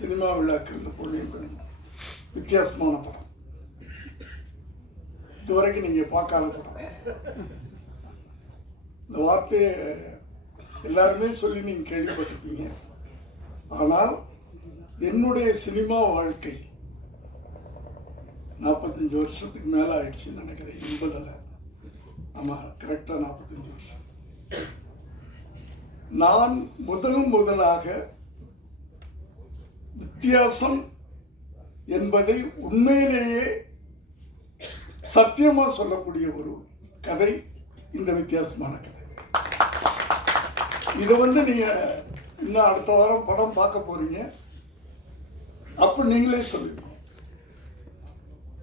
Cinema விழாக்களில் பொன்னியின் வித்தியாசமான படம். இதுவரைக்கும் நீங்கள் பார்க்காத படம். இந்த வார்த்தையை எல்லாருமே சொல்லி நீங்கள் கேள்விப்பட்டிருப்பீங்க. ஆனால் என்னுடைய சினிமா வாழ்க்கை நாற்பத்தஞ்சு வருஷத்துக்கு மேலே ஆயிடுச்சுன்னு நினைக்கிறேன். எண்பதில். ஆமாம் கரெக்டாக நாற்பத்தஞ்சு வருஷம். நான் முதல் முதலாக வித்தியாசம் என்பதை உண்மையிலேயே சத்தியமா சொல்லக்கூடிய ஒரு கதை இந்த வித்தியாசமான கதை. இதை வந்து நீங்க இன்னும் அடுத்த வாரம் படம் பார்க்க போறீங்க. அப்ப நீங்களே சொல்லுங்க.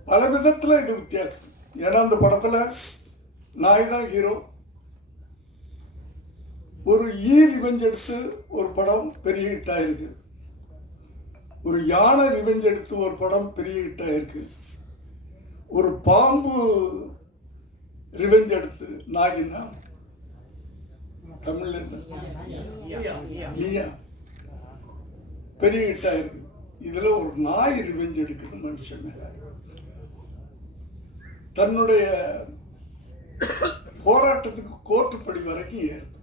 பல விதத்துல இது வித்தியாசம். ஏன்னா அந்த படத்துல நாய் தான் ஹீரோ. ஒரு ஈ ரிவெஞ்ச் எடுத்து ஒரு படம் பெரிய ஹிட் ஆயிருக்கு. ஒரு யானை ரிவெஞ்ச் எடுத்து ஒரு படம் பெரிய ஹிட் ஆயிருக்கு ஒரு பாம்பு ரிவெஞ்ச் எடுத்து நாகினா. தமிழ்ல என்ன? பெரிய ஹிட் ஆயிருக்கு இதுல ஒரு நாய் ரிவெஞ்ச் எடுக்குது மனுஷன் மேல. தன்னுடைய போராட்டத்துக்கு கோர்ட்டு படி வரைக்கும் ஏறுது.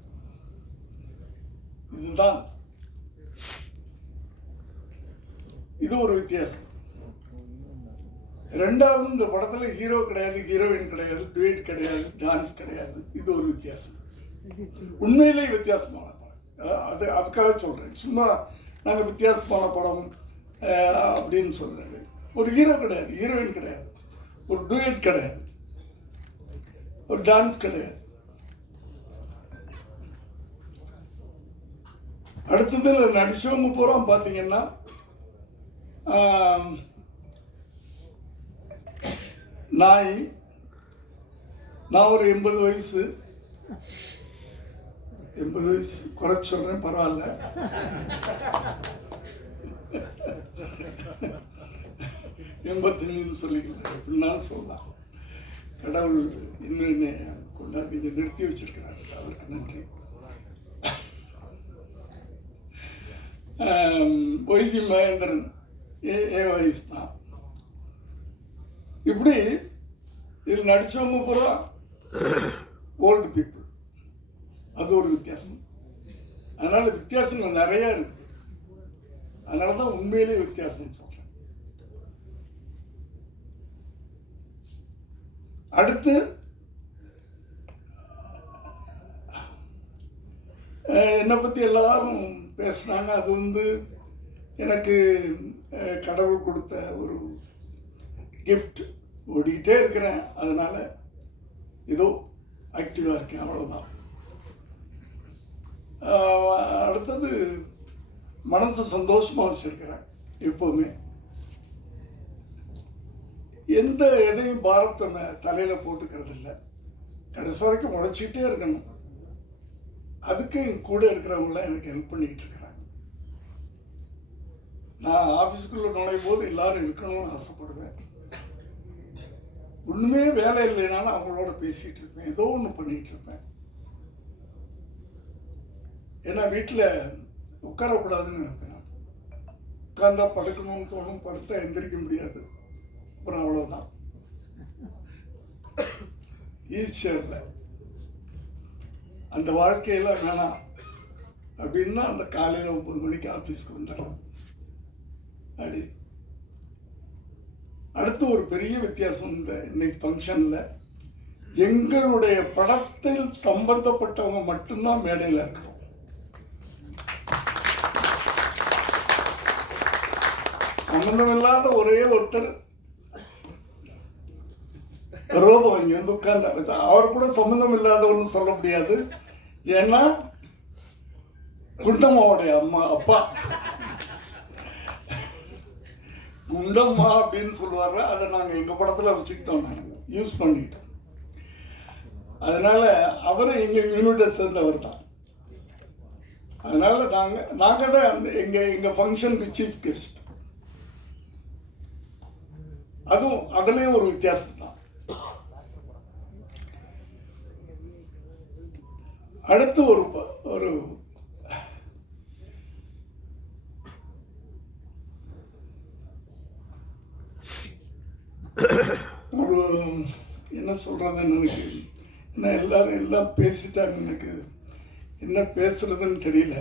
இதுதான் இது ஒரு வித்தியாசம். ரெண்டாவது இந்த படத்துல ஹீரோ கிடையாது ஹீரோயின் கிடையாது டுவேட் கிடையாது டான்ஸ் கிடையாது. இது ஒரு வித்தியாசம். உண்மையிலே வித்தியாசமான படம். அது அதுக்காக சொல்றேன். சும்மா நாங்க வித்தியாசமான படம் அப்படின்னு சொல்றேன் ஒரு ஹீரோ கிடையாது ஹீரோயின் கிடையாது. ஒரு டுவேட் கிடையாது. ஒரு டான்ஸ் கிடையாது. அடுத்ததுல நடிச்சவங்க பூரா பார்த்தீங்கன்னா Um, நாய் நான் ஒரு எண்பது வயசு. எண்பது வயசு. குறை சொல்கிறேன் பரவாயில்ல. எண்பத்தஞ்சுன்னு சொல்லிக்கலாம் எப்படின்னாலும் சொல்லலாம். கடவுள் இன்னும் என்னை கொண்டாந்து இங்கே நிறுத்தி வச்சிருக்கிறார். அவருக்கு நன்றி. Um, Y G Mahendran. ஏ ஏ வயசு தான் இப்படி இதில் நடித்தவங்க பூரா ஓல்டு பீப்புள். அது ஒரு வித்தியாசம். அதனால் வித்தியாசங்கள் நிறையா இருக்குது அதனால தான் உண்மையிலே வித்தியாசம் சொல்கிறேன் அடுத்து என்னை பற்றி எல்லாரும் பேசுனாங்க. அது வந்து எனக்கு கடவுள் கொடுத்த ஒரு கிஃப்ட் ஓடிக்கிட்டே இருக்கிறேன். அதனால் ஏதோ ஆக்டிவாக இருக்கேன். அவ்வளோதான் அடுத்தது மனசை சந்தோஷமாக வச்சுருக்கிறேன் எப்போவுமே. எந்த எதையும் பாரத்தை தலையில் தலையில போட்டுக்கிறது இல்லை கடைசி வரைக்கும் உழைச்சிக்கிட்டே இருக்கணும். அதுக்கு என் கூட இருக்கிறவங்களாம் எனக்கு ஹெல்ப் பண்ணிக்கிட்டு இருக்கிறேன் நான் ஆஃபீஸுக்குள்ளே நுழையும் போது எல்லாரும் இருக்கணும்னு ஆசைப்படுவேன். ஒன்றுமே வேலை இல்லைனாலும் அவங்களோட பேசிகிட்டு இருப்பேன். ஏதோ ஒன்று பண்ணிகிட்டு இருப்பேன். ஏன்னா வீட்டில் உட்காரக்கூடாதுன்னு நினைப்பேன் நான். உட்கார்ந்தா படுக்கணும்னு தோணும் படுத்தா எந்திரிக்க முடியாது. அப்புறம் அவ்வளோதான் ஈஸ்வரில் அந்த வாழ்க்கையெல்லாம் வேணாம். அப்படின்னா அந்த காலையில் ஒம்பது மணிக்கு ஆஃபீஸ்க்கு வந்துடலாம். அப்படி அடுத்து ஒரு பெரிய வித்தியாசம் இந்த இன்னைக்கு ஃபங்க்ஷனில் எங்களுடைய படத்தில் சம்பந்தப்பட்டவங்க மட்டும்தான் மேடையில் இருக்கிறோம். சம்பந்தமில்லாத ஒரே ஒருத்தர் ரோபம் இங்கே வந்து உட்கார்ந்தாரு அவர் கூட சம்மந்தம் இல்லாதவர்னு சொல்ல முடியாது. ஏன்னா குண்டம்மாவுடைய அம்மா அப்பா. குண்டம்மா அப்படின்னு சொல்லுவாங்க அதை நாங்கள் எங்கள் படத்தில் வச்சுக்கிட்டோம் நாங்கள் யூஸ் பண்ணிக்கிட்டோம் அதனால் அவரும் எங்கள் யூனிட்டை சேர்ந்தவர் தான் அதனால் நாங்கள் நாங்கள் தான் அந்த எங்கள் எங்கள் ஃபங்க்ஷனுக்கு சீஃப் கெஸ்ட் அதுவும் அதுலேயும் ஒரு வித்தியாசம் தான். அடுத்து ஒரு ப- ஒரு என்ன சொல்கிறதுன்னு எனக்கு? ஏன்னா எல்லோரும் எல்லாம் பேசிட்டாங்க எனக்கு என்ன பேசுறதுன்னு தெரியல.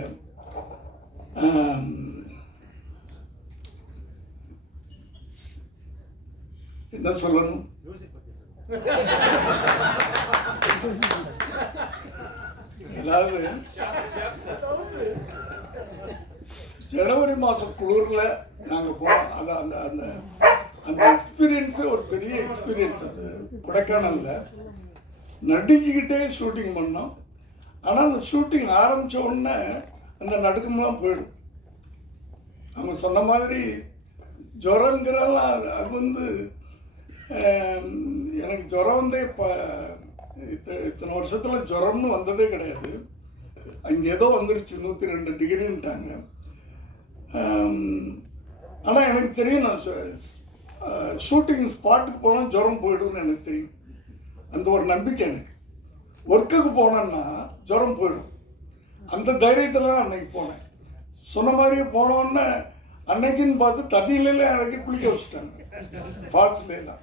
என்ன சொல்லணும்? எல்லாரும் ஜனவரி மாதம் குளிரில் நாங்கள் போனோம் அதான் அந்த அந்த அந்த எக்ஸ்பீரியன்ஸு ஒரு பெரிய எக்ஸ்பீரியன்ஸ் அது. கொடைக்கானலில் நடுங்கிக்கிட்டே ஷூட்டிங் பண்ணோம். ஆனால் அந்த ஷூட்டிங் ஆரம்பித்த உடனே அந்த நடுக்கம்லாம் போயிடும். அவங்க சொன்ன மாதிரி ஜுரங்கிறலாம் அது வந்து எனக்கு ஜுரம் வந்தே இப்போ இத்தனை வருஷத்தில் ஜுரம்னு வந்ததே கிடையாது. அங்கே ஏதோ வந்துருச்சு நூற்றி ரெண்டு டிகிரின்ட்டாங்க ஆனால் எனக்கு தெரியும் நான் ஷூட்டிங் ஸ்பாட்டுக்கு போனால் ஜுரம் போயிடும்னு எனக்கு தெரியும். அந்த ஒரு நம்பிக்கை எனக்கு. ஒர்க்குக்கு போனேன்னா ஜுரம் போயிடும். அந்த தைரியத்தில் தான் அன்னைக்கு போனேன். சொன்ன மாதிரியே போனோன்னே அன்னைக்குன்னு பார்த்து தண்ணியிலாம் இறக்கி குளிக்க வச்சுட்டாங்க. ஃபால்ஸ்லாம்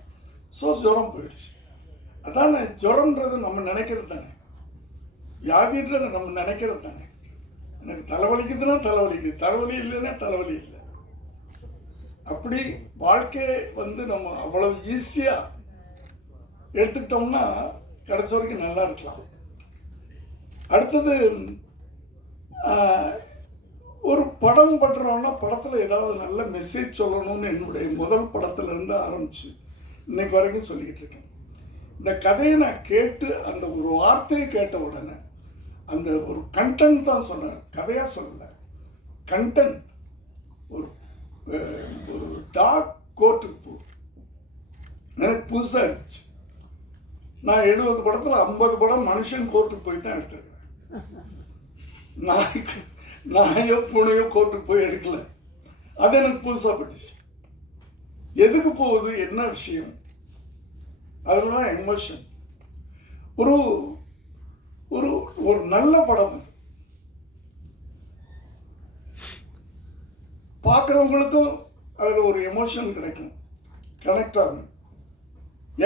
ஸோ ஜுரம் போயிடுச்சு. அதான் ஜுரம்ன்றது நம்ம நினைக்கிறது தானே. வியாதின்றது நம்ம நினைக்கிறது தானே. எனக்கு தலைவலிக்குதுன்னா தலைவலிக்குது தலைவலி இல்லைன்னா தலைவலி இல்லை. அப்படி வாழ்க்கையை வந்து நம்ம அவ்வளவு ஈஸியாக எடுத்துக்கிட்டோம்னா கடைசி வரைக்கும் நல்லா இருக்கலாம். அடுத்தது ஒரு படம் பண்றோம்னா படத்தில் ஏதாவது நல்ல மெசேஜ் சொல்லணும்னு என்னுடைய முதல் படத்துலேருந்து ஆரம்பிச்சு இன்னைக்கு வரைக்கும் சொல்லிக்கிட்டு இருக்கேன். இந்த கதையை நான் கேட்டு அந்த ஒரு வார்த்தையை கேட்ட உடனே அந்த ஒரு கண்டென்ட் தான் சொன்னார் கதையாக சொல்லலை. கண்டென்ட் ஒரு ஒரு டாக் கோர்ட்டுக்கு போ எனக்கு புதுசாக இருந்துச்சு. நான் எழுபது படத்தில் ஐம்பது படம் மனுஷன் கோர்ட்டுக்கு போய் தான் எடுத்திருக்கிறேன். நாய்க்கு நாயோ பூனையோ கோர்ட்டுக்கு போய் எடுக்கல. அது எனக்கு புதுசாக பட்டுச்சு. எதுக்கு போகுது என்ன விஷயம்? அதெல்லாம் எமோஷன் ஒரு ஒரு ஒரு நல்ல படம் அது. பார்க்குறவங்களுக்கும் அதில் ஒரு எமோஷன் கிடைக்கும். கனெக்ட் ஆகும்.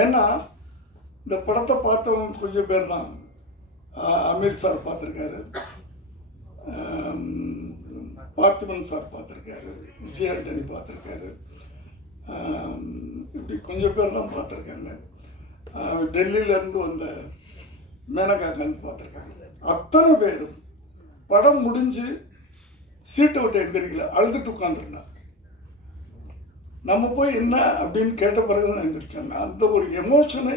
ஏன்னா இந்த படத்தை பார்த்தவங்க கொஞ்சம் பேர் தான் அமீர் சார் பார்த்துருக்காரு. பார்த்திபன் சார் பார்த்துருக்காரு. விஜய் ஆண்டனி பார்த்துருக்காரு. இப்படி கொஞ்சம் பேர் தான் பார்த்துருக்காங்க டெல்லியிலேருந்து வந்த மேனகா காந்த் பார்த்துருக்காங்க. அத்தனை பேரும் படம் முடிஞ்சு சீட்டை விட்டு எழுந்திரிக்கல அழுதுட்டு உட்காந்துருந்தார் நம்ம போய் என்ன அப்படின்னு கேட்ட பிறகு தான் அந்த ஒரு எமோஷனை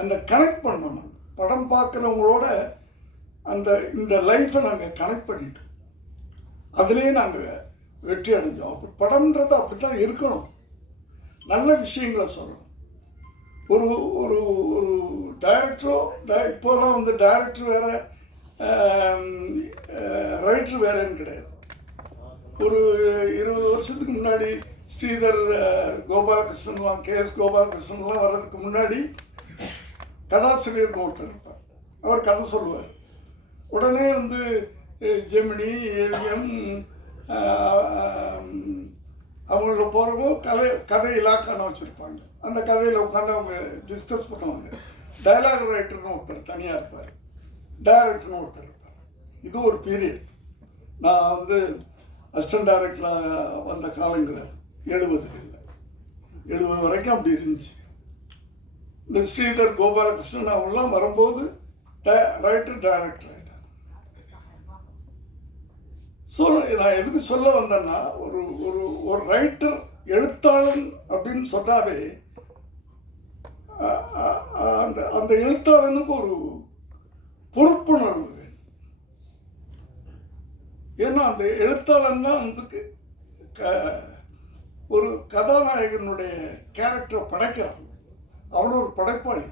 அந்த கனெக்ட் பண்ணணும். படம் பார்க்குறவங்களோட அந்த இந்த லைஃப்பை நாங்கள் கனெக்ட் பண்ணிட்டோம். அதுலேயே நாங்கள் வெற்றி அடைஞ்சோம். அப்போ படம்ன்றது அப்படி தான் இருக்கணும். நல்ல விஷயங்களை சொல்லணும். ஒரு ஒரு ஒரு டைரக்டரோ இப்போலாம் வந்து டைரக்டர் வேறு ரைட்டர் வேறேன்னு கிடையாது. ஒரு இருபது வருஷத்துக்கு முன்னாடி ஸ்ரீதர் கோபாலகிருஷ்ணன்லாம் கே எஸ் கோபாலகிருஷ்ணன்லாம் வர்றதுக்கு முன்னாடி கதாசிரியர் ஒருத்தர் இருப்பார். அவர் கதை சொல்லுவார். உடனே வந்து ஜெமினி ஏவிஎம் அவங்கள போகிறவங்க கதை கதை இலாக்கான வச்சுருப்பாங்க. அந்த கதையில் உட்காந்து அவங்க டிஸ்கஸ் பண்ணுவாங்க. டைலாக் ரைட்டர்னு ஒருத்தர் தனியாக இருப்பார். டைரக்டர்னு ஒருத்தர் இருப்பார். இது ஒரு பீரியட் நான் வந்து அசிஸ்டன்ட் டைரக்டராக வந்த காலங்களில் எழுபதுகளில் எழுபது வரைக்கும் அப்படி இருந்துச்சு. இந்த ஸ்ரீதர் கோபாலகிருஷ்ணன் அவங்களாம் வரும்போது ரைட்டர் டைரக்டர் ஆகிட்டாங்க ஸோ நான் எதுக்கு சொல்ல வந்தேன்னா ஒரு ஒரு ஒரு ரைட்டர் எழுத்தாளன் அப்படின்னு சொன்னாவே அந்த அந்த எழுத்தாளனுக்கு ஒரு பொறுப்புணர்வு ஏன்னா அந்த எழுத்தாளன் தான் வந்து க- ஒரு கதாநாயகனுடைய கேரக்டரை படைக்கிறான். அவன் ஒரு படைப்பாளி.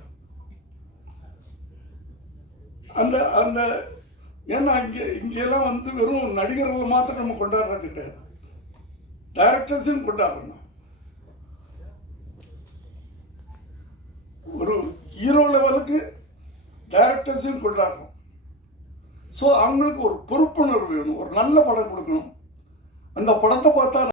அந்த அந்த ஏன்னா இங்கே இங்கெல்லாம் வந்து வெறும் நடிகர்கள் மாத்திரம் நம்ம கொண்டாடுறது கிடையாது. டைரக்டர்ஸையும் கொண்டாடணும். ஒரு ஹீரோ லெவலுக்கு டைரக்டர்ஸையும் கொண்டாடுறோம் ஸோ அவங்களுக்கு ஒரு பொறுப்புணர்வு வேணும் ஒரு நல்ல படம் கொடுக்கணும். அந்த படத்தை பார்த்தா